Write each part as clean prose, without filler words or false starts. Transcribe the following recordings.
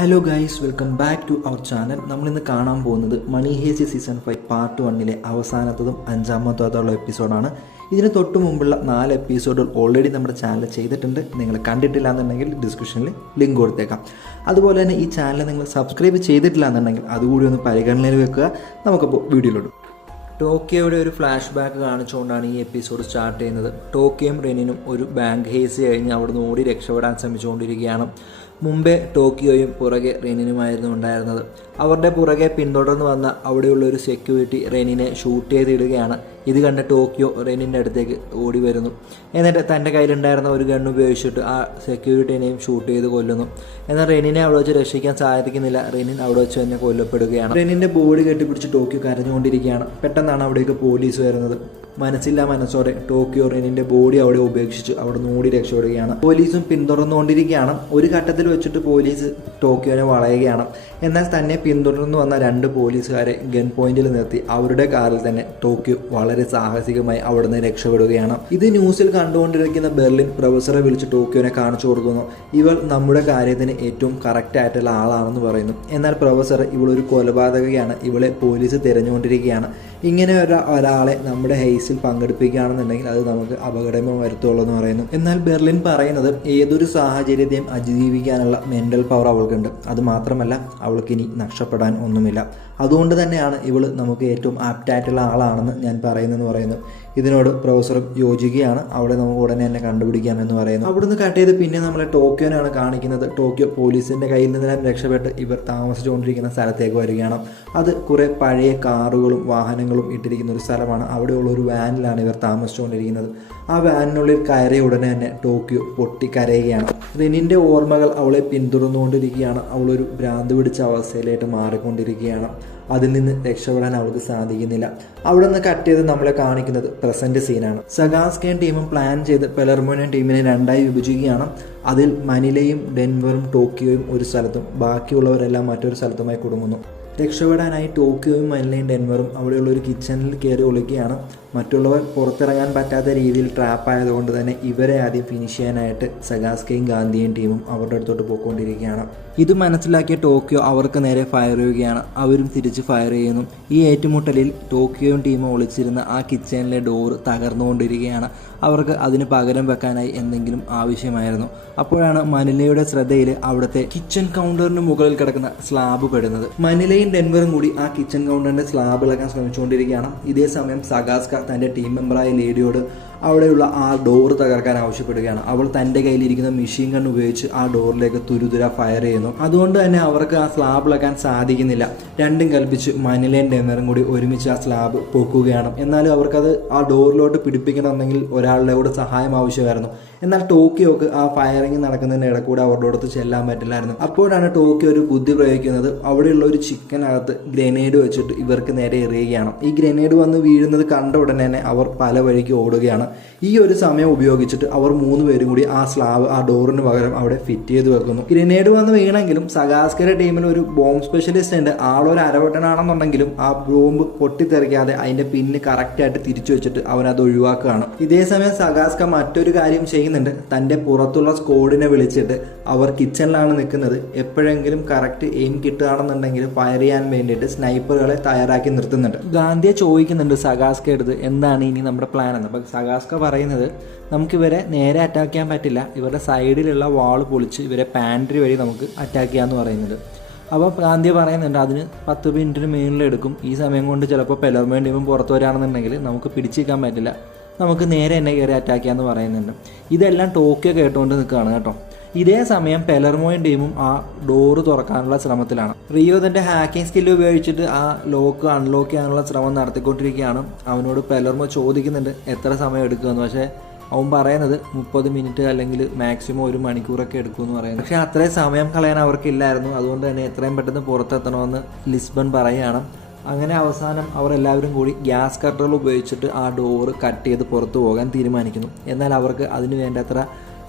Hello guys, welcome back to our channel. നമ്മളിന്ന് കാണാൻ പോകുന്നത് മണി ഹേസ്റ്റ് സീസൺ 5 പാർട്ട് 1 അവസാനത്തതും അഞ്ചാമത്തതുള്ള എപ്പിസോഡാണ്. ഇതിന് തൊട്ട് മുമ്പുള്ള 4 എപ്പിസോഡുകൾ ഓൾറെഡി നമ്മുടെ ചാനൽ ചെയ്തിട്ടുണ്ട്. നിങ്ങൾ കണ്ടിട്ടില്ല എന്നുണ്ടെങ്കിൽ ഡിസ്ക്രിപ്ഷനിൽ ലിങ്ക് കൊടുത്തേക്കാം. അതുപോലെ തന്നെ ഈ ചാനൽ നിങ്ങൾ സബ്സ്ക്രൈബ് ചെയ്തിട്ടില്ല എന്നുണ്ടെങ്കിൽ അതുകൂടി ഒന്ന് പരിഗണനയിൽ വെക്കുക. നമുക്കപ്പോൾ വീഡിയോയിലോട്ട്. ടോക്കിയോയുടെ ഒരു ഫ്ലാഷ് ബാക്ക് കാണിച്ചുകൊണ്ടാണ് ഈ എപ്പിസോഡ് സ്റ്റാർട്ട് ചെയ്യുന്നത്. ടോക്കിയോയും റെനിനും ഒരു ബാങ്ക് ഹേസ് കഴിഞ്ഞ് അവിടുന്ന് ഓടി രക്ഷപ്പെടാൻ ശ്രമിച്ചുകൊണ്ടിരിക്കുകയാണ്. മുമ്പേ ടോക്കിയോയും പുറകെ റെനിനുമായിരുന്നു ഉണ്ടായിരുന്നത്. അവരുടെ പുറകെ പിന്തുടർന്ന് വന്ന അവിടെയുള്ള ഒരു സെക്യൂരിറ്റി റെനിനെ ഷൂട്ട് ചെയ്തിടുകയാണ്. ഇത് കണ്ട ടോക്കിയോ റെനിൻ്റെ അടുത്തേക്ക് ഓടി വരുന്നു. എന്നിട്ട് തൻ്റെ കയ്യിലുണ്ടായിരുന്ന ഒരു ഗൺ ഉപയോഗിച്ചിട്ട് ആ സെക്യൂരിറ്റിനെയും ഷൂട്ട് ചെയ്ത് കൊല്ലുന്നു. എന്നാൽ റെനിനെ അവിടെ വെച്ച് രക്ഷിക്കാൻ സാധിക്കുന്നില്ല. റെനിൻ അവിടെ വെച്ച് തന്നെ കൊല്ലപ്പെടുകയാണ്. റെനിൻ്റെ ബോഡി കെട്ടിപ്പിടിച്ച് ടോക്കിയോ കരഞ്ഞുകൊണ്ടിരിക്കുകയാണ്. പെട്ടെന്നാണ് അവിടേക്ക് പോലീസ് വരുന്നത്. മനസ്സില്ലാ മനസ്സോടെ ടോക്കിയോ റെനിൻ്റെ ബോഡി അവിടെ ഉപേക്ഷിച്ച് അവിടെ നിന്ന് ഓടി രക്ഷപ്പെടുകയാണ്. പോലീസും പിന്തുടർന്നുകൊണ്ടിരിക്കുകയാണ്. ഒരു ഘട്ടത്തിൽ വെച്ചിട്ട് പോലീസ് ടോക്കിയോനെ വളയുകയാണ്. എന്നാൽ തന്നെ പിന്തുടർന്ന് വന്ന 2 പോലീസുകാരെ ഗൺ പോയിന്റിൽ നിർത്തി അവരുടെ കാറിൽ തന്നെ ടോക്കിയോ വളരെ സാഹസികമായി അവിടെ നിന്ന് രക്ഷപ്പെടുകയാണ്. ഇത് ന്യൂസിൽ കണ്ടുകൊണ്ടിരിക്കുന്ന ബെർലിൻ പ്രൊഫസറെ വിളിച്ച് ടോക്കിയോനെ കാണിച്ചു കൊടുക്കുന്നു. ഇവൾ നമ്മുടെ കാര്യത്തിന് ഏറ്റവും കറക്റ്റ് ആയിട്ടുള്ള ആളാണെന്ന് പറയുന്നു. എന്നാൽ പ്രൊഫസർ ഇവളൊരു കൊലപാതകയാണ്, ഇവളെ പോലീസ് തിരഞ്ഞുകൊണ്ടിരിക്കുകയാണ്. ഇങ്ങനെ ഒരാളെ നമ്മുടെ ഹേസിൽ പങ്കെടുപ്പിക്കുകയാണെന്നുണ്ടെങ്കിൽ അത് നമുക്ക് അപകടമോ വരുത്തുള്ളൂ എന്ന് പറയുന്നു. എന്നാൽ ബെർലിൻ പറയുന്നത് ഏതൊരു സാഹചര്യത്തെയും അതിജീവിക്കാനുള്ള മെൻ്റൽ പവർ അവൾക്കുണ്ട്. അതുമാത്രമല്ല, അവൾക്കിനി നഷ്ടപ്പെടാൻ ഒന്നുമില്ല. അതുകൊണ്ട് തന്നെയാണ് ഇവൾ നമുക്ക് ഏറ്റവും ആപ്റ്റായിട്ടുള്ള ആളാണെന്ന് ഞാൻ പറയുന്നതെന്ന് പറയുന്നു. ഇതിനോട് പ്രൊഫസറും യോജിക്കുകയാണ്. അവിടെ നമുക്ക് ഉടനെ തന്നെ കണ്ടുപിടിക്കാമെന്ന് പറയുന്നു. അവിടുന്ന് കട്ട് ചെയ്ത് പിന്നെ നമ്മളെ ടോക്കിയോനാണ് കാണിക്കുന്നത്. ടോക്കിയോ പോലീസിൻ്റെ കയ്യിൽ നിന്നെല്ലാം രക്ഷപ്പെട്ട് ഇവർ താമസിച്ചുകൊണ്ടിരിക്കുന്ന സ്ഥലത്തേക്ക് വരികയാണ്. അത് കുറേ പഴയ കാറുകളും വാഹനങ്ങളും ഇട്ടിരിക്കുന്ന ഒരു സ്ഥലമാണ്. അവിടെയുള്ള ഒരു വാനിലാണ് ഇവർ താമസിച്ചുകൊണ്ടിരിക്കുന്നത്. ആ വാനിനുള്ളിൽ കയറിയ ഉടനെ തന്നെ ടോക്കിയോ പൊട്ടിക്കരയുകയാണ്. റെനിൻ്റെ ഓർമ്മകൾ അവളെ പിന്തുടർന്നുകൊണ്ടിരിക്കുകയാണ്. അവളൊരു ഭ്രാന്ത് പിടിച്ച അവസ്ഥയിലായിട്ട് മാറിക്കൊണ്ടിരിക്കുകയാണ്. അതിൽ നിന്ന് രക്ഷപ്പെടാൻ അവൾക്ക് സാധിക്കുന്നില്ല. അവിടെ നിന്ന് കട്ട് ചെയ്ത് നമ്മളെ കാണിക്കുന്നത് പ്രസന്റ് സീനാണ്. സഗാസ്കയും ടീമും പ്ലാൻ ചെയ്ത് പെലർമോനിയൻ ടീമിനെ 2ആയി വിഭജിക്കുകയാണ്. അതിൽ മനിലയും ഡെൻവറും ടോക്കിയോയും ഒരു സ്ഥലത്തും ബാക്കിയുള്ളവരെല്ലാം മറ്റൊരു സ്ഥലത്തുമായി കുടുങ്ങുന്നു. രക്ഷപ്പെടാനായി ടോക്കിയോയും മനിലയും ഡെൻവറും അവിടെയുള്ള ഒരു കിച്ചണിൽ കയറി ഒളിക്കുകയാണ്. മറ്റുള്ളവർ പുറത്തിറങ്ങാൻ പറ്റാത്ത രീതിയിൽ ട്രാപ്പായതുകൊണ്ട് തന്നെ ഇവരെ ആദ്യം ഫിനിഷ് ചെയ്യാനായിട്ട് സഗാസ്കയും ഗാന്ധിയും ടീമും അവരുടെ അടുത്തോട്ട് പോയിക്കൊണ്ടിരിക്കുകയാണ്. ഇത് മനസ്സിലാക്കിയ ടോക്കിയോ അവർക്ക് നേരെ ഫയർ ചെയ്യുകയാണ്. അവരും തിരിച്ച് ഫയർ ചെയ്യുന്നു. ഈ ഏറ്റുമുട്ടലിൽ ടോക്കിയോയും ടീമും ഒളിച്ചിരുന്ന ആ കിച്ചണിലെ ഡോറ് തകർന്നുകൊണ്ടിരിക്കുകയാണ്. അവർക്ക് അതിന് പകരം വെക്കാനായി എന്തെങ്കിലും ആവശ്യമായിരുന്നു. അപ്പോഴാണ് മനിലയുടെ ശ്രദ്ധയിൽ അവിടുത്തെ കിച്ചൺ കൗണ്ടറിന് മുകളിൽ കിടക്കുന്ന സ്ലാബ് പെടുന്നത്. മനിലയും ഡെൻവറും കൂടി ആ കിച്ചൺ കൗണ്ടറിന്റെ സ്ലാബ് ഇളക്കാൻ ശ്രമിച്ചുകൊണ്ടിരിക്കുകയാണ്. ഇതേ സമയം സഗാസ്ക തൻ്റെ ടീം മെമ്പറായ ലേഡിയോട് അവിടെയുള്ള ആ ഡോർ തകർക്കാൻ ആവശ്യപ്പെടുകയാണ്. അവൾ തൻ്റെ കയ്യിലിരിക്കുന്ന മെഷീൻ ഗൺ ഉപയോഗിച്ച് ആ ഡോറിലേക്ക് തുരുതുര ഫയർ ചെയ്യുന്നു. അതുകൊണ്ട് തന്നെ അവർക്ക് ആ സ്ലാബ് ഇളക്കാൻ സാധിക്കുന്നില്ല. രണ്ടും കൽപ്പിച്ച് മനിലയും ഡെൻവറും കൂടി ഒരുമിച്ച് ആ സ്ലാബ് പൊക്കുകയാണ്. എന്നാലും അവർക്കത് ആ ഡോറിലോട്ട് പിടിപ്പിക്കണമെന്നെങ്കിൽ ഒരാളുടെ കൂടെ സഹായം ആവശ്യമായിരുന്നു. എന്നാൽ ടോക്കിയോക്ക് ആ ഫയറിങ് നടക്കുന്നതിൻ്റെ ഇടക്കൂടെ അവരുടെ അടുത്ത് ചെല്ലാൻ പറ്റില്ലായിരുന്നു. അപ്പോഴാണ് ടോക്കിയോ ഒരു ബുദ്ധി പ്രയോഗിക്കുന്നത്. അവിടെയുള്ള ഒരു ചിക്കനകത്ത് ഗ്രനേഡ് വെച്ചിട്ട് ഇവർക്ക് നേരെ എറിയുകയാണ്. ഈ ഗ്രനേഡ് വന്ന് വീഴുന്നത് കണ്ട ഉടനെ തന്നെ അവർ പല വഴിക്ക് ഓടുകയാണ്. ഈ ഒരു സമയം ഉപയോഗിച്ചിട്ട് അവർ 3 പേരും കൂടി ആ സ്ലാബ് ആ ഡോറിന് പകരം അവിടെ ഫിറ്റ് ചെയ്ത് വെക്കുന്നു. ഗ്രനേഡ് വന്ന് വീണെങ്കിലും സഗാസ്കയുടെ ടീമിൽ ഒരു ബോംബ് സ്പെഷ്യലിസ്റ്റ് ഉണ്ട്. ആളൊരു അരവട്ടനാണെന്നുണ്ടെങ്കിലും ആ ബോംബ് പൊട്ടിത്തെറിക്കാതെ അതിന്റെ പിന്ന് കറക്റ്റായിട്ട് തിരിച്ചു വെച്ചിട്ട് അവനത് ഒഴിവാക്കുകയാണ്. ഇതേ സമയം സഗാസ്ക മറ്റൊരു കാര്യം ചെയ്യുന്നുണ്ട്. തൻ്റെ പുറത്തുള്ള സ്ക്വാഡിനെ വിളിച്ചിട്ട് അവർ കിച്ചണിലാണ് നിൽക്കുന്നത്. എപ്പോഴെങ്കിലും കറക്റ്റ് എയിം കിട്ടുകയാണെന്നുണ്ടെങ്കിൽ ഫയർ ചെയ്യാൻ വേണ്ടിയിട്ട് സ്നൈപ്പറുകളെ തയ്യാറാക്കി നിർത്തുന്നുണ്ട്. ഗാന്ധിയെ ചോദിക്കുന്നുണ്ട് സഗാസ്ക എടുത്ത് എന്താണ് ഇനി നമ്മുടെ പ്ലാൻ എന്ന്. അപ്പം സഗാസ്ക പറയുന്നത് നമുക്കിവരെ നേരെ അറ്റാക്ക് ചെയ്യാൻ പറ്റില്ല, ഇവരുടെ സൈഡിലുള്ള വാൾ പൊളിച്ച് ഇവരെ പാൻട്രി വഴി നമുക്ക് അറ്റാക്ക് ചെയ്യാമെന്ന് പറയുന്നത്. അപ്പോൾ ഗാന്ധി പറയുന്നുണ്ട് അതിന് 10 മിനിറ്റിന് മേളിലെടുക്കും. ഈ സമയം കൊണ്ട് ചിലപ്പോൾ പെലർമോൻ ടീമും പുറത്ത് വരികയാണെന്നുണ്ടെങ്കിൽ നമുക്ക് പിടിച്ചിരിക്കാൻ പറ്റില്ല, നമുക്ക് നേരെ എന്നെ കയറി അറ്റാക്ക് ചെയ്യാമെന്ന് പറയുന്നുണ്ട്. ഇതെല്ലാം ടോക്കിയോ കേട്ടുകൊണ്ട് നിൽക്കുകയാണ് കേട്ടോ. ഇതേ സമയം പെലർമോയും ടീമും ആ ഡോറ് തുറക്കാനുള്ള ശ്രമത്തിലാണ്. റിയോ തൻ്റെ ഹാക്കിംഗ് സ്കില്ല് ഉപയോഗിച്ചിട്ട് ആ ലോക്ക് അൺലോക്ക് ചെയ്യാനുള്ള ശ്രമം നടത്തിക്കൊണ്ടിരിക്കുകയാണ്. അവനോട് പെലർമോ ചോദിക്കുന്നുണ്ട് എത്ര സമയം എടുക്കുമെന്ന്. പക്ഷേ അവൻ പറയുന്നത് 30 മിനിറ്റ് അല്ലെങ്കിൽ മാക്സിമം 1 മണിക്കൂറൊക്കെ എടുക്കുമെന്ന് പറയുന്നത്. പക്ഷേ അത്രയും സമയം കളയാൻ അവർക്കില്ലായിരുന്നു. അതുകൊണ്ട് തന്നെ എത്രയും പെട്ടെന്ന് പുറത്തെത്തണമെന്ന് ലിസ്ബൺ പറയുകയാണ്. അങ്ങനെ അവസാനം അവർ എല്ലാവരും കൂടി ഗ്യാസ് കട്ടറുകൾ ഉപയോഗിച്ചിട്ട് ആ ഡോറ് കട്ട് ചെയ്ത് പുറത്തു പോകാൻ തീരുമാനിക്കുന്നു. എന്നാൽ അവർക്ക് അതിന് വേണ്ടത്ര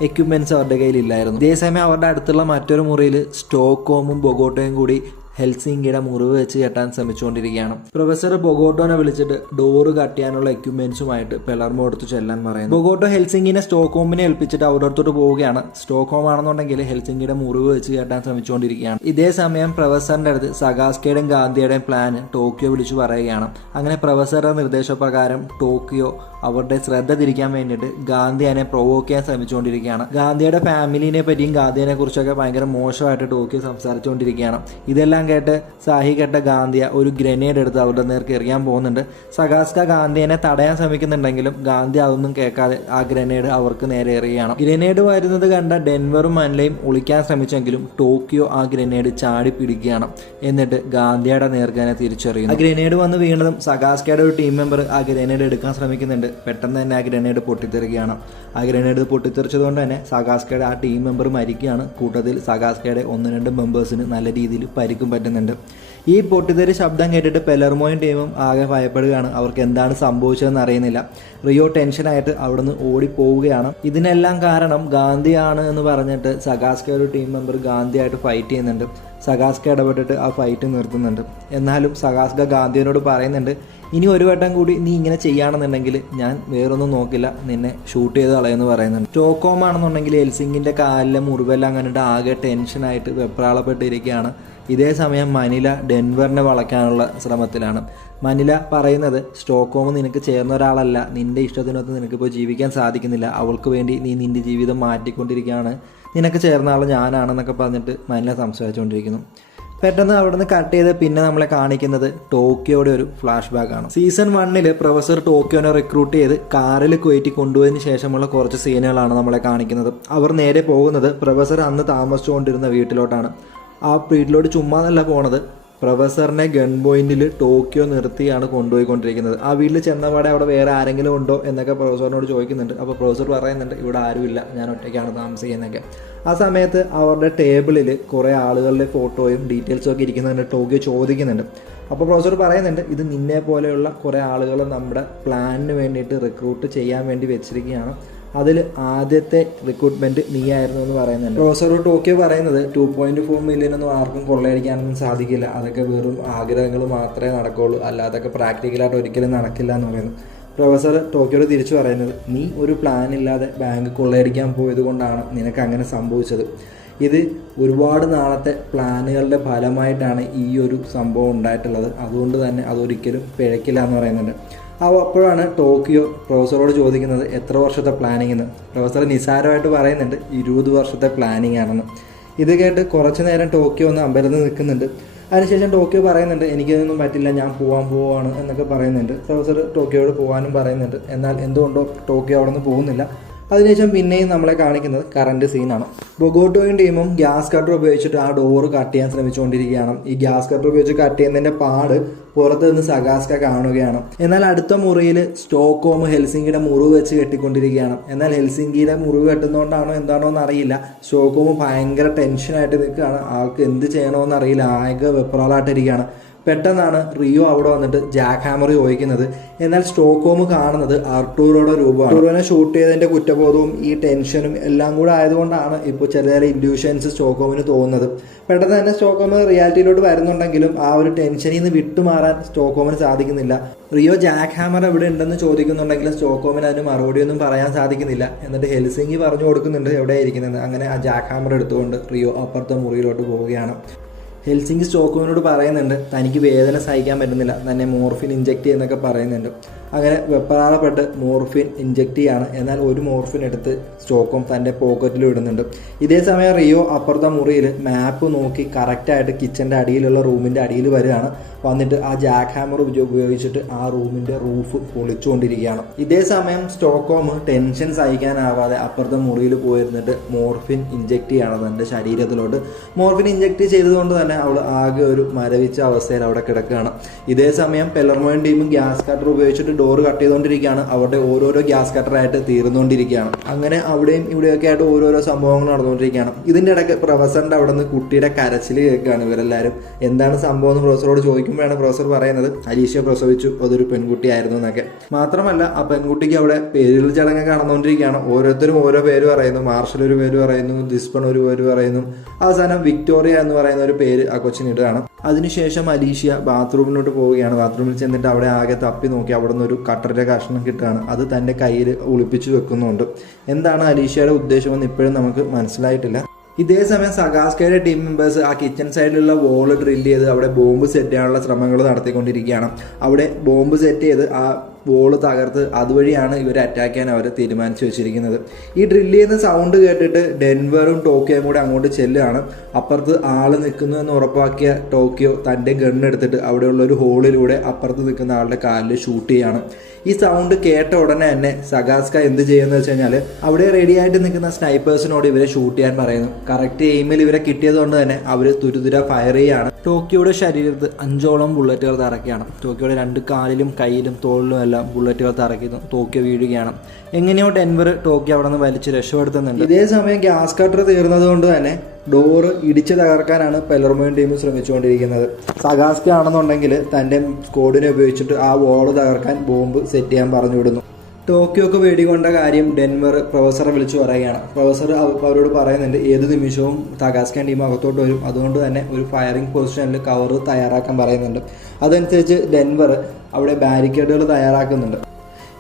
എക്യുപ്മെൻറ്റ്സ് അവരുടെ കയ്യിലില്ലായിരുന്നു. ഇതേസമയം അവരുടെ അടുത്തുള്ള മറ്റൊരു മുറിയിൽ സ്റ്റോക്ക്ഹോമും ബൊഗോട്ടയും കൂടി ഹെൽസിങ്കിയുടെ മുറിവ് വെച്ച് കെട്ടാൻ ശ്രമിച്ചുകൊണ്ടിരിക്കുകയാണ്. പ്രൊഫസർ ബൊഗോട്ടോനെ വിളിച്ചിട്ട് ഡോറ് കട്ട് ചെയ്യാനുള്ള എക്യുപ്മെന്റ്സുമായിട്ട് പെലർമോ എടുത്ത് ചെല്ലാൻ പറയുന്നു. ബൊഗോട്ടോ ഹെൽസിങ്കിനെ സ്റ്റോക്ക്ഹോമിനെ ഏൽപ്പിച്ചിട്ട് അവിടെ അടുത്തോട്ട് പോവുകയാണ്. സ്റ്റോക്ക്ഹോം ആണെന്നുണ്ടെങ്കിൽ ഹെൽസിങ്കിയുടെ മുറിവ് വെച്ച് കെട്ടാൻ ശ്രമിച്ചുകൊണ്ടിരിക്കുകയാണ്. ഇതേ സമയം പ്രൊഫസറിന്റെ അടുത്ത് സഗാസ്കയുടെയും ഗാന്ധിയുടെയും പ്ലാൻ ടോക്കിയോ വിളിച്ചു പറയുകയാണ്. അങ്ങനെ പ്രൊഫസറുടെ നിർദ്ദേശപ്രകാരം ടോക്കിയോ അവരുടെ ശ്രദ്ധ തിരിക്കാൻ വേണ്ടിയിട്ട് ഗാന്ധിയെ പ്രൊവോക്ക് ചെയ്യാൻ ശ്രമിച്ചുകൊണ്ടിരിക്കുകയാണ്. ഗാന്ധിയുടെ ഫാമിലിനെ പറ്റിയും ഗാന്ധിയെ കുറിച്ചൊക്കെ ഭയങ്കര മോശമായിട്ട് ടോക്കിയോ സംസാരിച്ചുകൊണ്ടിരിക്കുകയാണ്. ഇതെല്ലാം കേട്ട് സാഹി കേട്ട ഗാന്ധിയ ഒരു ഗ്രനേഡ് എടുത്ത് അവരുടെ നേർക്ക് എറിയാൻ പോകുന്നുണ്ട്. സഗാസ്ക ഗാന്ധിയെ തടയാൻ ശ്രമിക്കുന്നുണ്ടെങ്കിലും ഗാന്ധി അതൊന്നും കേൾക്കാതെ ആ ഗ്രനേഡ് അവർക്ക് നേരെ എറിയുകയാണ്. ഗ്രനേഡ് വരുന്നത് കണ്ട ഡെൻവറും മൻലയും ഒളിക്കാൻ ശ്രമിച്ചെങ്കിലും ടോക്കിയോ ആ ഗ്രനേഡ് ചാടി പിടിക്കുകയാണ്. എന്നിട്ട് ഗാന്ധിയുടെ നേർക്കാനെ തിരിച്ചറിയുന്നു. ആ ഗ്രനേഡ് വന്ന് വീണതും സഗാസ്കയുടെ ഒരു ടീം മെമ്പർ ആ ഗ്രനേഡ് എടുക്കാൻ ശ്രമിക്കുന്നുണ്ട്. പെട്ടെന്ന് തന്നെ ആ ഗ്രനേഡ് പൊട്ടിത്തെറിക്കുകയാണ്. ആ ഗ്രനേഡ് പൊട്ടിത്തെറിച്ചതുകൊണ്ട് തന്നെ സഗാസ്കയുടെ ആ ടീം മെമ്പർ മരിക്കുകയാണ്. കൂട്ടത്തിൽ സഗാസ്കയുടെ 1-2 മെമ്പേഴ്സിന് നല്ല രീതിയിൽ പരിക്കും പറ്റുന്നുണ്ട്. ഈ പൊട്ടിത്തെറി ശബ്ദം കേട്ടിട്ട് പെലർമോയും ടീമും ആകെ ഭയപ്പെടുകയാണ്. അവർക്ക് എന്താണ് സംഭവിച്ചതെന്ന് അറിയുന്നില്ല. റിയോ ടെൻഷനായിട്ട് അവിടുന്ന് ഓടിപ്പോവുകയാണ്. ഇതിനെല്ലാം കാരണം ഗാന്ധിയാണ് എന്ന് പറഞ്ഞിട്ട് സഗാസ്ക ഒരു ടീം മെമ്പർ ഗാന്ധിയായിട്ട് ഫൈറ്റ് ചെയ്യുന്നുണ്ട്. സഗാസ്ക ഇടപെട്ടിട്ട് ആ ഫൈറ്റ് നിർത്തുന്നുണ്ട്. എന്നാലും സഗാസ്ക ഗാന്ധിയോട് പറയുന്നുണ്ട്, ഇനി ഒരു വട്ടം കൂടി നീ ഇങ്ങനെ ചെയ്യുകയാണെന്നുണ്ടെങ്കിൽ ഞാൻ വേറൊന്നും നോക്കില്ല, നിന്നെ ഷൂട്ട് ചെയ്ത് കളയെന്ന് പറയുന്നുണ്ട്. സ്റ്റോക്ക്ഹോം ആണെന്നുണ്ടെങ്കിൽ ഹെൽസിങ്കിൻ്റെ കാലിലെ മുറിവെല്ലാം കണ്ടിട്ട് ആകെ ടെൻഷനായിട്ട് വെപ്രാളപ്പെട്ടിരിക്കുകയാണ്. ഇതേ സമയം മനില ഡെൻവറിനെ വളയ്ക്കാനുള്ള ശ്രമത്തിലാണ്. മനില പറയുന്നത് സ്റ്റോക്ക്ഹോം നിനക്ക് ചേർന്ന ഒരാളല്ല, നിന്റെ ഇഷ്ടത്തിനൊത്ത് നിനക്കിപ്പോൾ ജീവിക്കാൻ സാധിക്കുന്നില്ല, അവൾക്ക് വേണ്ടി നീ നിന്റെ ജീവിതം മാറ്റിക്കൊണ്ടിരിക്കുകയാണ്, നിനക്ക് ചേർന്ന ആൾ ഞാനാണെന്നൊക്കെ പറഞ്ഞിട്ട് മനില സംസാരിച്ചുകൊണ്ടിരിക്കുന്നു. പെട്ടെന്ന് അവിടെ നിന്ന് കട്ട് ചെയ്ത് പിന്നെ നമ്മളെ കാണിക്കുന്നത് ടോക്കിയോയുടെ ഒരു ഫ്ലാഷ് ബാക്ക് ആണ്. സീസൺ 1 പ്രൊഫസർ ടോക്കിയോനെ റിക്രൂട്ട് ചെയ്ത് കാറിൽ കയറ്റി കൊണ്ടുപോയതിന് ശേഷമുള്ള കുറച്ച് സീനുകളാണ് നമ്മളെ കാണിക്കുന്നത്. അവർ നേരെ പോകുന്നത് പ്രൊഫസർ അന്ന് താമസിച്ചുകൊണ്ടിരുന്ന വീട്ടിലോട്ടാണ്. ആ വീട്ടിലോട്ട് ചുമ്മാതല്ല പോണത്, പ്രൊഫസറിനെ ഗൺ പോയിന്റിൽ ടോക്കിയോ നിർത്തിയാണ് കൊണ്ടുപോയിക്കൊണ്ടിരിക്കുന്നത്. ആ വീട്ടിൽ ചെന്നപാടെ അവിടെ വേറെ ആരെങ്കിലും ഉണ്ടോ എന്നൊക്കെ പ്രൊഫസറിനോട് ചോദിക്കുന്നുണ്ട്. അപ്പോൾ പ്രൊഫസർ പറയുന്നുണ്ട് ഇവിടെ ആരുമില്ല, ഞാൻ ഒറ്റയ്ക്കാണ് താമസിക്കുന്നതൊക്കെ. ആ സമയത്ത് അവരുടെ ടേബിളിൽ കുറേ ആളുകളുടെ ഫോട്ടോയും ഡീറ്റെയിൽസും ഒക്കെ ഇരിക്കുന്നതിന് ടോക്കിയോ ചോദിക്കുന്നുണ്ട്. അപ്പോൾ പ്രൊഫസർ പറയുന്നുണ്ട് ഇത് നിന്നെ പോലെയുള്ള കുറേ ആളുകൾ നമ്മുടെ പ്ലാനിന് വേണ്ടിയിട്ട് റിക്രൂട്ട് ചെയ്യാൻ വേണ്ടി വെച്ചിരിക്കുകയാണ്, അതിൽ ആദ്യത്തെ റിക്രൂട്ട്മെൻറ്റ് നീ ആയിരുന്നു എന്ന് പറയുന്നുണ്ട്. പ്രൊഫസർ ടോക്കിയോ പറയുന്നത് 2.4 മില്യൺ ഒന്നും ആർക്കും കൊള്ളയടിക്കാനൊന്നും സാധിക്കില്ല, അതൊക്കെ വെറും ആഗ്രഹങ്ങൾ മാത്രമേ നടക്കുകയുള്ളൂ, അല്ലാതൊക്കെ പ്രാക്ടിക്കലായിട്ട് ഒരിക്കലും നടക്കില്ല എന്ന് പറയുന്നു. പ്രൊഫസർ ടോക്കിയോട് തിരിച്ചു പറയുന്നത് നീ ഒരു പ്ലാൻ ഇല്ലാതെ ബാങ്ക് കൊള്ളയടിക്കാൻ പോയത് കൊണ്ടാണ് നിനക്ക് അങ്ങനെ സംഭവിച്ചത്, ഇത് ഒരുപാട് നാളത്തെ പ്ലാനുകളുടെ ഫലമായിട്ടാണ് ഈ ഒരു സംഭവം ഉണ്ടായിട്ടുള്ളത്, അതുകൊണ്ട് തന്നെ അതൊരിക്കലും പിഴക്കില്ല എന്ന് പറയുന്നുണ്ട്. അപ്പോഴാണ് ടോക്കിയോ പ്രൊഫസറോട് ചോദിക്കുന്നത് എത്ര വർഷത്തെ പ്ലാനിങ് എന്ന്. പ്രൊഫസർ നിസ്സാരമായിട്ട് പറയുന്നുണ്ട് 20 വർഷത്തെ പ്ലാനിങ് ആണെന്ന്. ഇത് കേട്ട് കുറച്ച് നേരം ടോക്കിയോ ഒന്ന് അമ്പരന്ന് നിൽക്കുന്നുണ്ട്. അതിനുശേഷം ടോക്കിയോ പറയുന്നുണ്ട് എനിക്കിതൊന്നും പറ്റില്ല, ഞാൻ പോവാണ് എന്നൊക്കെ പറയുന്നുണ്ട്. പ്രൊഫസർ ടോക്കിയോയോട് പോകാനും പറയുന്നുണ്ട്. എന്നാൽ എന്തുകൊണ്ടോ ടോക്കിയോ അവിടെ നിന്ന് പോകുന്നില്ല. അതിനുശേഷം പിന്നെയും നമ്മളെ കാണിക്കുന്നത് കറണ്ട് സീനാണ്. ബൊഗോട്ടോയും ടീമും ഗ്യാസ് കട്ടർ ഉപയോഗിച്ചിട്ട് ആ ഡോറ് കട്ട് ചെയ്യാൻ ശ്രമിച്ചുകൊണ്ടിരിക്കുകയാണ്. ഈ ഗ്യാസ് കട്ടർ ഉപയോഗിച്ച് കട്ട് ചെയ്യുന്നതിൻ്റെ പാട് പുറത്ത് നിന്ന് സഗാസ്ക കാണുകയാണ്. എന്നാൽ അടുത്ത മുറിയിൽ സ്റ്റോക്ക്ഹോം ഹെൽസിങ്കിയുടെ മുറിവ് വെച്ച് കെട്ടിക്കൊണ്ടിരിക്കുകയാണ്. എന്നാൽ ഹെൽസിങ്കിയുടെ മുറിവ് കെട്ടുന്നതുകൊണ്ടാണോ എന്താണോ എന്നറിയില്ല, സ്റ്റോക്ക്ഹോം ഭയങ്കര ടെൻഷനായിട്ട് നിൽക്കുകയാണ്. ആൾക്ക് എന്ത് ചെയ്യണമെന്ന് അറിയില്ല, ആകെ വെപ്രാളായിട്ടിരിക്കുകയാണ്. പെട്ടെന്നാണ് റിയോ അവിടെ വന്നിട്ട് ജാക്ക് ഹാമർ ചോദിക്കുന്നത്. എന്നാൽ സ്റ്റോക്ക്ഹോം കാണുന്നത് ആർട്ടൂറോയുടെ രൂപമാണ്. ആർട്ടൂറിനെ ഷൂട്ട് ചെയ്തതിന്റെ കുറ്റബോധവും ഈ ടെൻഷനും എല്ലാം കൂടെ ആയതുകൊണ്ടാണ് ഇപ്പോൾ ചെറിയ ചെറിയ ഇൻഡ്യൂഷൻസ് സ്റ്റോക്ക്ഹോമിന് തോന്നുന്നത്. പെട്ടെന്ന് തന്നെ സ്റ്റോക്ക്ഹോം റിയാലിറ്റിയിലോട്ട് വരുന്നുണ്ടെങ്കിലും ആ ഒരു ടെൻഷനിൽ നിന്ന് വിട്ടുമാറാൻ സ്റ്റോക്ക്ഹോമിന് സാധിക്കുന്നില്ല. റിയോ ജാക്ക് ഹാമർ എവിടെ ഉണ്ടെന്ന് ചോദിക്കുന്നുണ്ടെങ്കിലും സ്റ്റോക്ക്ഹോമിന് അതിന് മറുപടിയൊന്നും പറയാൻ സാധിക്കുന്നില്ല. എന്നിട്ട് ഹെൽസിങ്കി പറഞ്ഞു കൊടുക്കുന്നുണ്ട് എവിടെയായിരിക്കുന്നത്. അങ്ങനെ ആ ജാക്ക് ഹാമർ എടുത്തുകൊണ്ട് റിയോ അപ്പുറത്തെ മുറിയിലോട്ട് പോവുകയാണ്. ഹെൽസിങ്കി സ്റ്റോക്ക്ഹോമിനോട് പറയുന്നുണ്ട് തനിക്ക് വേദന സഹിക്കാൻ പറ്റുന്നില്ല, തന്നെ മോർഫിൻ ഇഞ്ചെക്ട് ചെയ്യുന്നൊക്കെ പറയുന്നുണ്ട്. അങ്ങനെ വെപ്രാളപ്പെട്ട് മോർഫിൻ ഇഞ്ചെക്ട് ചെയ്യാണ്. എന്നാൽ ഒരു മോർഫിൻ എടുത്ത് സ്റ്റോക്ക്ഹോം തൻ്റെ പോക്കറ്റിൽ ഇടുന്നുണ്ട്. ഇതേ സമയം റിയോ അപ്പുറത്തെ മുറിയിൽ മാപ്പ് നോക്കി കറക്റ്റായിട്ട് കിച്ചൻ്റെ അടിയിലുള്ള റൂമിൻ്റെ അടിയിൽ വരികയാണ്. വന്നിട്ട് ആ ജാക്ക് ഹാമർ ഉപയോഗിച്ചിട്ട് ആ റൂമിൻ്റെ റൂഫ് പൊളിച്ചുകൊണ്ടിരിക്കുകയാണ്. ഇതേ സമയം സ്റ്റോക്ക്ഹോം ടെൻഷൻ സഹിക്കാനാവാതെ അപ്പുറത്തെ മുറിയിൽ പോയിരുന്നിട്ട് മോർഫിൻ ഇഞ്ചെക്ട് ചെയ്യാണ് തൻ്റെ ശരീരത്തിലോട്ട്. മോർഫിൻ ഇഞ്ചെക്ട് ചെയ്തതുകൊണ്ട് തന്നെ അവൾ ആകെ ഒരു മരവിച്ച അവസ്ഥയിൽ അവിടെ കിടക്കുകയാണ്. ഇതേ സമയം പെലർമോയും ടീമും ഗ്യാസ് കട്ടർ ഉപയോഗിച്ചിട്ട് ഡോറ് കട്ട് ചെയ്തുകൊണ്ടിരിക്കുകയാണ്. അവരുടെ ഓരോരോ ഗ്യാസ് കട്ടറായിട്ട് തീർന്നുകൊണ്ടിരിക്കുകയാണ്. അങ്ങനെ അവിടെയും ഇവിടെയൊക്കെ ആയിട്ട് ഓരോരോ സംഭവങ്ങൾ നടന്നുകൊണ്ടിരിക്കുകയാണ്. ഇതിൻ്റെ ഇടയ്ക്ക് പ്രൊഫസറിൻ്റെ അവിടെ നിന്ന് കുട്ടിയുടെ കരച്ചിൽ കേൾക്കുകയാണ് ഇവരെല്ലാവരും. എന്താണ് സംഭവം എന്ന് പ്രൊഫസറോട് ചോദിക്കുമ്പോഴാണ് പ്രൊഫസർ പറയുന്നത് അലീഷ്യ പ്രസവിച്ചു, അതൊരു പെൺകുട്ടിയായിരുന്നു എന്നൊക്കെ. മാത്രമല്ല ആ പെൺകുട്ടിക്ക് അവിടെ പേരുകൾ ചടങ്ങൊക്കെ നടന്നുകൊണ്ടിരിക്കുകയാണ്. ഓരോരുത്തരും ഓരോ പേര് പറയുന്നു. മാർഷൽ ഒരു പേര് പറയുന്നു, ദിസ്പൺ ഒരു പേര് പറയുന്നു, അവസാനം വിക്ടോറിയ എന്ന് പറയുന്ന ഒരു പേര് ആ കൊച്ചിനിടുകയാണ്. അതിനുശേഷം അലീഷ്യ ബാത്റൂമിലോട്ട് പോവുകയാണ്. ബാത്റൂമിൽ ചെന്നിട്ട് അവിടെ ആകെ തപ്പി നോക്കി അവിടെ നിന്ന് ഒരു കട്ടറിൻ്റെ കഷ്ണം കിട്ടുകയാണ്. അത് തൻ്റെ കയ്യിൽ ഒളിപ്പിച്ചു വെക്കുന്നുണ്ട്. എന്താണ് അലീഷ്യയുടെ ഉദ്ദേശമെന്ന് ഇപ്പോഴും നമുക്ക് മനസ്സിലായിട്ടില്ല. ഇതേ സമയം സഗാസ്കയുടെ ടീം മെമ്പേഴ്സ് ആ കിച്ചൺ സൈഡിലുള്ള വോള് ഡ്രില്ല് ചെയ്ത് അവിടെ ബോംബ് സെറ്റ് ചെയ്യാനുള്ള ശ്രമങ്ങൾ നടത്തിക്കൊണ്ടിരിക്കുകയാണ്. അവിടെ ബോംബ് സെറ്റ് ചെയ്ത് ആ വോള് തകർത്ത് അതുവഴിയാണ് ഇവർ അറ്റാക്ക് ചെയ്യാൻ അവർ തീരുമാനിച്ചു വെച്ചിരിക്കുന്നത്. ഈ ഡ്രില്ല് ചെയ്യുന്ന സൗണ്ട് കേട്ടിട്ട് ഡെൻവറും ടോക്കിയോയും കൂടെ അങ്ങോട്ട് ചെല്ലുകയാണ്. അപ്പുറത്ത് ആൾ നിൽക്കുന്നു എന്ന് ഉറപ്പാക്കിയ ടോക്കിയോ തൻ്റെ ഗണ്ണെടുത്തിട്ട് അവിടെയുള്ള ഒരു ഹോളിലൂടെ അപ്പുറത്ത് നിൽക്കുന്ന ആളുടെ കാലിൽ ഷൂട്ട് ചെയ്യാണ്. ഈ സൗണ്ട് കേട്ട ഉടനെ തന്നെ സഗാസ്ക എന്ത് ചെയ്യുന്നത് വെച്ച് കഴിഞ്ഞാൽ അവിടെ റെഡി ആയിട്ട് നിൽക്കുന്ന സ്നൈപ്പേഴ്സിനോട് ഇവരെ ഷൂട്ട് ചെയ്യാൻ പറയുന്നു. കറക്റ്റ് എയിമിൽ ഇവരെ കിട്ടിയതുകൊണ്ട് തന്നെ അവർ തുരുതുര ഫയർ ചെയ്യുകയാണ്. ടോക്കിയോയുടെ ശരീരത്ത് 5ഓളം ബുള്ളറ്റുകൾ തറയ്ക്കുകയാണ്. ടോക്കിയോയുടെ 2 കാലിലും കയ്യിലും തോളിലും എല്ലാം ബുള്ളറ്റുകൾ തറയ്ക്കുന്നു. ടോക്കിയോ വീഴുകയാണ്. എങ്ങനെയോ ഡെൻവർ ടോക്കിയോ അവിടെ നിന്ന് വലിച്ച് രക്ഷപ്പെടുത്തുന്നുണ്ട്. ഇതേ സമയം ഗ്യാസ് കട്ടർ തീർന്നത് കൊണ്ട് തന്നെ ഡോറ് ഇടിച്ച് തകർക്കാനാണ് പെലർമോയിൻ ടീം ശ്രമിച്ചുകൊണ്ടിരിക്കുന്നത്. സഗാസ്ക ആണെന്നുണ്ടെങ്കിൽ തൻ്റെ സ്ക്വാഡിനെ ഉപയോഗിച്ചിട്ട് ആ വോള് തകർക്കാൻ ബോംബ് സെറ്റ് ചെയ്യാൻ പറഞ്ഞു വിടുന്നു. ടോക്കിയോക്ക് വെടികൊണ്ട കാര്യം ഡെൻവർ പ്രൊഫസറെ വിളിച്ചു പറയുകയാണ്. പ്രൊഫസർ അവരോട് പറയുന്നുണ്ട് ഏത് നിമിഷവും സഗാസ്കൻ ടീം അകത്തോട്ട് വരും, അതുകൊണ്ട് തന്നെ ഒരു ഫയറിംഗ് പൊസിഷനിൽ കവർ തയ്യാറാക്കാൻ പറയുന്നുണ്ട്. അതനുസരിച്ച് ഡെൻവർ അവിടെ ബാരിക്കേഡുകൾ തയ്യാറാക്കുന്നുണ്ട്.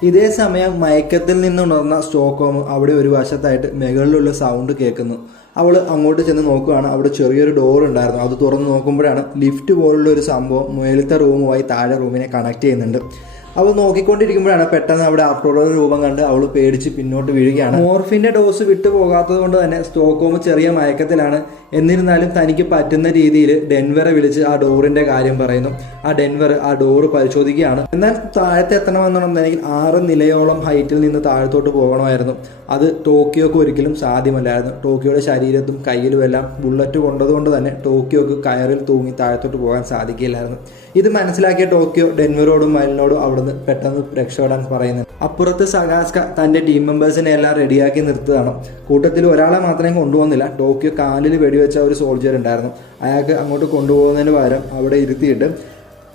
ഇതേ സമയം മയക്കത്തിൽ നിന്നുണർന്ന സ്റ്റോക്ക്ഹോം അവിടെ ഒരു വശത്തായിട്ട് മുകളിലുള്ള സൗണ്ട് കേൾക്കുന്നു. അവൾ അങ്ങോട്ട് ചെന്ന് നോക്കുകയാണ്. അവിടെ ചെറിയൊരു ഡോർ ഉണ്ടായിരുന്നു. അത് തുറന്ന് നോക്കുമ്പോഴാണ് ലിഫ്റ്റ് പോലുള്ള ഒരു സംഭവം മുകളിലത്തെ റൂമുമായി താഴെ റൂമിനെ കണക്ട് ചെയ്യുന്നുണ്ട്. അവൾ നോക്കിക്കൊണ്ടിരിക്കുമ്പോഴാണ് പെട്ടെന്ന് അവിടെ അപ്രോഡോയുടെ രൂപം കണ്ട് അവൾ പേടിച്ച് പിന്നോട്ട് വീഴുകയാണ്. മോർഫിന്റെ ഡോസ് വിട്ടു പോകാത്തത് കൊണ്ട് തന്നെ സ്റ്റോക്ക്ഹോം ചെറിയ മയക്കത്തിലാണ്. എന്നിരുന്നാലും തനിക്ക് പറ്റുന്ന രീതിയിൽ ഡെൻവറെ വിളിച്ച് ആ ഡോറിന്റെ കാര്യം പറയുന്നു. ആ ഡെൻവർ ആ ഡോറ് പരിശോധിക്കുകയാണ്. എന്നാൽ താഴത്തെ എത്തണമെന്നുണ്ടെങ്കിൽ 6 നിലയോളം ഹൈറ്റിൽ നിന്ന് താഴത്തോട്ട് പോകണമായിരുന്നു. അത് ടോക്കിയോക്ക് ഒരിക്കലും സാധ്യമല്ലായിരുന്നു. ടോക്കിയോയുടെ ശരീരത്തും കയ്യിലുമെല്ലാം ബുള്ളറ്റ് കൊണ്ടതുകൊണ്ട് തന്നെ ടോക്കിയോക്ക് കയറിൽ തൂങ്ങി താഴത്തോട്ട് പോകാൻ സാധിക്കില്ലായിരുന്നു. ഇത് മനസ്സിലാക്കിയ ടോക്കിയോ ഡെൻവറോടും മൈലിനോടും അവിടുന്ന് പെട്ടെന്ന് രക്ഷപ്പെടാൻ പറയുന്നത്. അപ്പുറത്ത് സഗാസ്ക തൻ്റെ ടീം മെമ്പേഴ്സിനെ എല്ലാം റെഡിയാക്കി നിർത്തുകയാണ്. കൂട്ടത്തിൽ ഒരാളെ മാത്രമേ കൊണ്ടുപോകുന്നില്ല. ടോക്കിയോ കാലിൽ വെടിവെച്ച ഒരു സോൾജിയർ ഉണ്ടായിരുന്നു. അയാൾക്ക് അങ്ങോട്ട് കൊണ്ടുപോകുന്നതിന് പകരം അവിടെ ഇരുത്തിയിട്ട്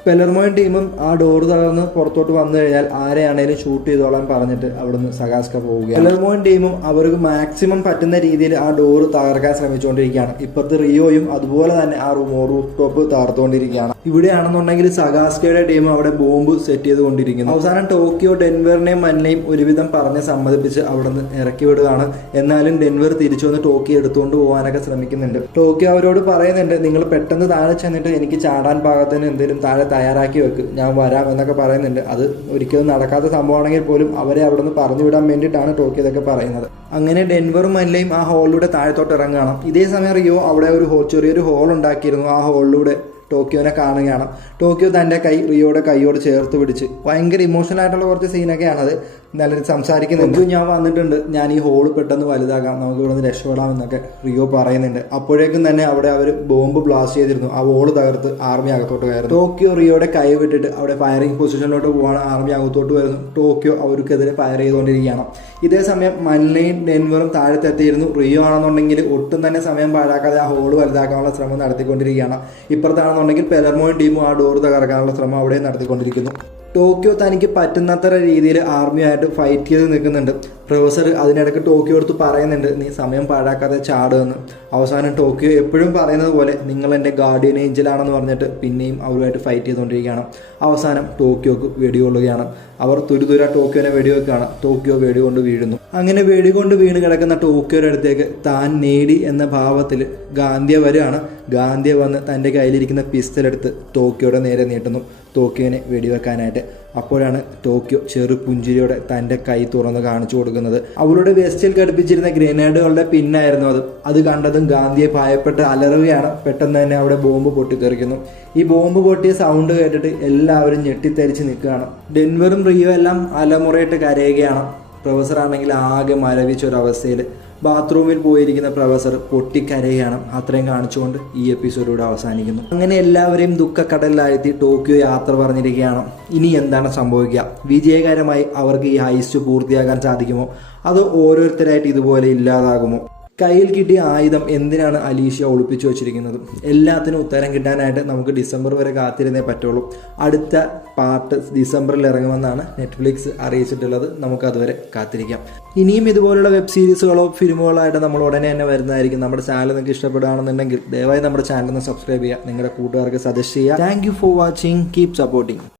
പെലർമോയിൻ ടീമും ആ ഡോർ തകർന്ന് പുറത്തോട്ട് വന്നു കഴിഞ്ഞാൽ ആരെയാണേലും ഷൂട്ട് ചെയ്തോളാൻ പറഞ്ഞിട്ട് അവിടുന്ന് സഗാസ്ക പോവുകയാണ്. പെലർമോയിൻ ടീമും അവർക്ക് മാക്സിമം പറ്റുന്ന രീതിയിൽ ആ ഡോർ തകർക്കാൻ ശ്രമിച്ചുകൊണ്ടിരിക്കുകയാണ്. ഇപ്പോഴത്തെ റിയോയും അതുപോലെ തന്നെ ആ റൂഫ് ടോപ്പ് തകർത്തുകൊണ്ടിരിക്കുകയാണ്. ഇവിടെയാണെന്നുണ്ടെങ്കിൽ സഗാസ്കയുടെ ടീം അവിടെ ബോംബ് സെറ്റ് ചെയ്തുകൊണ്ടിരിക്കുന്നു. അവസാനം ടോക്കിയോ ഡെൻവറിനെയും മന്നയും ഒരുവിധം പറഞ്ഞ് സമ്മതിപ്പിച്ച് അവിടെ നിന്ന് ഇറക്കി വിടുകയാണ്. എന്നാലും ഡെൻവർ തിരിച്ചു വന്ന് ടോക്കിയോ എടുത്തുകൊണ്ട് പോകാനൊക്കെ ശ്രമിക്കുന്നുണ്ട്. ടോക്കിയോ അവരോട് പറയുന്നുണ്ട്, നിങ്ങൾ പെട്ടെന്ന് താഴെ ചെന്നിട്ട് എനിക്ക് ചാടാൻ പാകത്തിന് എന്തെങ്കിലും താഴെ തയ്യാറാക്കി വെക്ക്, ഞാൻ വരാം എന്നൊക്കെ പറയുന്നുണ്ട്. അത് ഒരിക്കലും നടക്കാത്ത സംഭവമാണെങ്കിൽ പോലും അവരെ അവിടെ നിന്ന് പറഞ്ഞു വിടാൻ വേണ്ടിയിട്ടാണ് ടോക്കിയോ ഇതൊക്കെ പറയുന്നത്. അങ്ങനെ ഡെൻവറും മല്ലയും ആ ഹോളിലൂടെ താഴത്തോട്ട് ഇറങ്ങുകയാണ്. ഇതേ സമയം റിയോ അവിടെ ഒരു ചെറിയൊരു ഹോൾ ഉണ്ടാക്കിയിരുന്നു. ആ ഹോളിലൂടെ ടോക്കിയോനെ കാണുകയാണ്. ടോക്കിയോ തൻ്റെ കൈ റിയോയുടെ കൈയോട് ചേർത്ത് പിടിച്ച് ഭയങ്കര ഇമോഷണൽ ആയിട്ടുള്ള കുറച്ച് സീനൊക്കെയാണത്. നല്ല സംസാരിക്കുന്നുണ്ട്. ഞാൻ വന്നിട്ടുണ്ട്, ഞാൻ ഈ ഹോള് പെട്ടെന്ന് വലുതാക്കാം, നമുക്ക് ഇവിടെ നിന്ന് രക്ഷപ്പെടാമെന്നൊക്കെ റിയോ പറയുന്നുണ്ട്. അപ്പോഴേക്കും തന്നെ അവിടെ അവർ ബോംബ് ബ്ലാസ്റ്റ് ചെയ്തിരുന്നു. ആ ഹോള് തകർത്ത് ആർമി അകത്തോട്ട് കയറുന്നു. ടോക്കിയോ റിയോയുടെ കൈ വിട്ടിട്ട് അവിടെ ഫയറിംഗ് പൊസിഷനിലോട്ട് പോകാൻ ആർമി അകത്തോട്ട് വരുന്നു. ടോക്കിയോ അവർക്കെതിരെ ഫയർ ചെയ്തുകൊണ്ടിരിക്കുകയാണ്. ഇതേ സമയം മല്ലയും ഡെൻവറും താഴത്തെത്തിയിരുന്നു. റിയോ ആണെന്നുണ്ടെങ്കിൽ ഒട്ടും തന്നെ സമയം പാഴാക്കാതെ ആ ഹോള് വലുതാക്കാനുള്ള ശ്രമം നടത്തിക്കൊണ്ടിരിക്കുകയാണ്. ഇപ്പുറത്താണെന്നുണ്ടെങ്കിൽ പെലർമോയിൻ ടീമും ആ ഡോർ തകർക്കാനുള്ള ശ്രമം അവിടെ നടത്തിക്കൊണ്ടിരിക്കുന്നു. ടോക്കിയോ തനിക്ക് പറ്റുന്നത്ര രീതിയിൽ ആർമിയായിട്ട് ഫൈറ്റ് ചെയ്ത് നിൽക്കുന്നുണ്ട്. പ്രൊഫസർ അതിനിടയ്ക്ക് ടോക്കിയോ അടുത്ത് പറയുന്നുണ്ട്, നീ സമയം പാഴാക്കാതെ ചാടുമെന്ന്. അവസാനം ടോക്കിയോ എപ്പോഴും പറയുന്നത് പോലെ നിങ്ങൾ എൻ്റെ ഗാർഡിയൻ ഏഞ്ചലാണെന്ന് പറഞ്ഞിട്ട് പിന്നെയും അവരുമായിട്ട് ഫൈറ്റ് ചെയ്തുകൊണ്ടിരിക്കുകയാണ്. അവസാനം ടോക്കിയോക്ക് വെടികൊള്ളുകയാണ്. അവർ തുരുതുര ടോക്കിയോനെ വെടിവെക്കുകയാണ്. ടോക്കിയോ വെടികൊണ്ട് വീഴുന്നു. അങ്ങനെ വെടികൊണ്ട് വീണ് കിടക്കുന്ന ടോക്കിയോയുടെ അടുത്തേക്ക് താൻ നേടി എന്ന ഭാവത്തിൽ ഗാന്ധിയ വരികയാണ്. ഗാന്ധിയ വന്ന് തൻ്റെ കയ്യിലിരിക്കുന്ന പിസ്റ്റലെടുത്ത് ടോക്കിയോയുടെ നേരെ നീട്ടുന്നു, ടോക്കിയോനെ വെടിവെക്കാനായിട്ട്. അപ്പോഴാണ് ടോക്കിയോ ചെറു പുഞ്ചിരിയോടെ തൻ്റെ കൈ തുറന്ന് കാണിച്ചു കൊടുക്കുന്നത്. അവളുടെ വെസ്റ്റിൽ ഘടിപ്പിച്ചിരുന്ന ഗ്രനേഡുകളുടെ പിന്നായിരുന്നു അത്. അത് കണ്ടതും ഗാന്ധിയെ ഭയപ്പെട്ട് അലറുകയാണ്. പെട്ടെന്ന് തന്നെ അവിടെ ബോംബ് പൊട്ടിത്തെറിക്കുന്നു. ഈ ബോംബ് പൊട്ടിയ സൗണ്ട് കേട്ടിട്ട് എല്ലാവരും ഞെട്ടിത്തെറിച്ച് നിൽക്കുകയാണ്. ഡെൻവറും റിയോ എല്ലാം അലമുറയിട്ട് കരയുകയാണ്. പ്രൊഫസർ ആണെങ്കിൽ ആകെ മരവിച്ചൊരവസ്ഥയിൽ ബാത്റൂമിൽ പോയിരിക്കുന്ന പ്രൊഫസർ പൊട്ടിക്കരയാണ്. അത്രയും കാണിച്ചുകൊണ്ട് ഈ എപ്പിസോഡിലൂടെ അവസാനിക്കുന്നു. അങ്ങനെ എല്ലാവരെയും ദുഃഖക്കടലിലാഴ്ത്തി ടോക്കിയോ യാത്ര പറഞ്ഞിരിക്കുകയാണ്. ഇനി എന്താണ് സംഭവിക്കുക? വിജയകരമായി അവർക്ക് ഈ ഹൈസ്റ്റ് പൂർത്തിയാക്കാൻ സാധിക്കുമോ? അതോ ഓരോരുത്തരായിട്ട് ഇതുപോലെ ഇല്ലാതാകുമോ? കയ്യിൽ കിട്ടിയ ആയുധം എന്തിനാണ് അലീഷ്യ ഒളിപ്പിച്ചു വെച്ചിരിക്കുന്നത്? എല്ലാത്തിനും ഉത്തരം കിട്ടാനായിട്ട് നമുക്ക് ഡിസംബർ വരെ കാത്തിരുന്നേ പറ്റുള്ളൂ. അടുത്ത പാർട്ട് ഡിസംബറിൽ ഇറങ്ങുമെന്നാണ് നെറ്റ്ഫ്ലിക്സ് അറിയിച്ചിട്ടുള്ളത്. നമുക്ക് അതുവരെ കാത്തിരിക്കാം. ഇനിയും ഇതുപോലുള്ള വെബ് സീരീസുകളോ ഫിലിമുകളോ ആയിട്ട് നമ്മൾ ഉടനെ തന്നെ വരുന്നതായിരിക്കും. നമ്മുടെ ചാനൽ നിങ്ങൾക്ക് ഇഷ്ടപ്പെടുകയാണെന്നുണ്ടെങ്കിൽ ദയവായി നമ്മുടെ ചാനൽ ഒന്ന് സബ്സ്ക്രൈബ് ചെയ്യുക, നിങ്ങളുടെ കൂട്ടുകാർക്ക് സജസ്റ്റ് ചെയ്യുക. Thank you for watching. Keep supporting.